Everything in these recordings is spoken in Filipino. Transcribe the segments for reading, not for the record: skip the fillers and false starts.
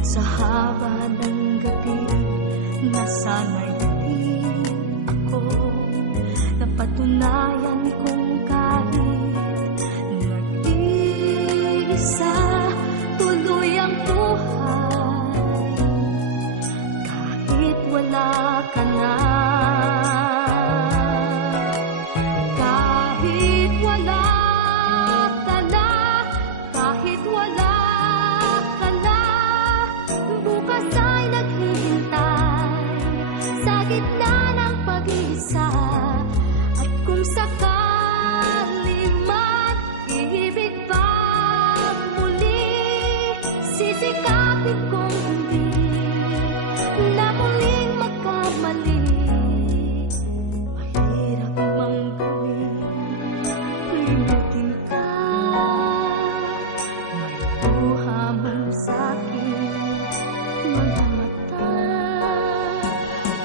Sa haba ng gabi, nasanay din ako. Napatunayan kong kahit nag-iisa, tuloy ang buhay. Kahit wala ka na, kahit wala ka na, kahit wala ka na, bukas ay naghihintay sa gitna ng pag-iisa. At kung sakali man iibig pa muli, sisikapin kong hindi na muling magkamali. Mahirap mang gawin, limutin ka. May luha man sa'king mga mata,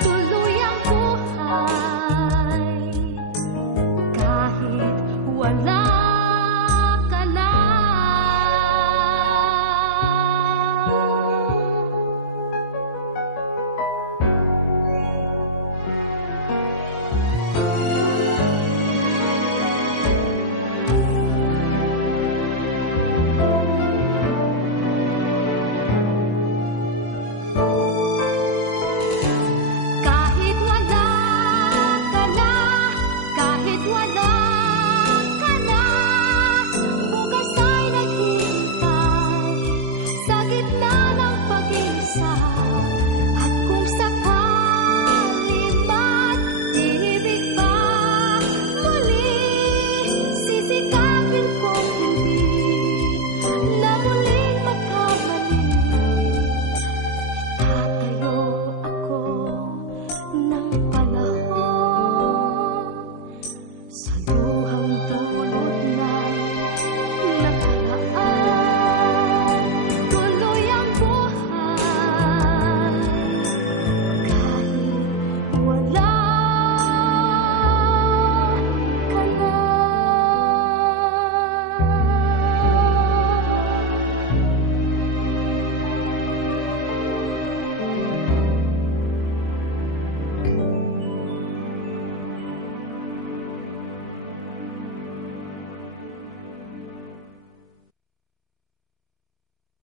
tuloy ang buhay. Kahit wala ka na.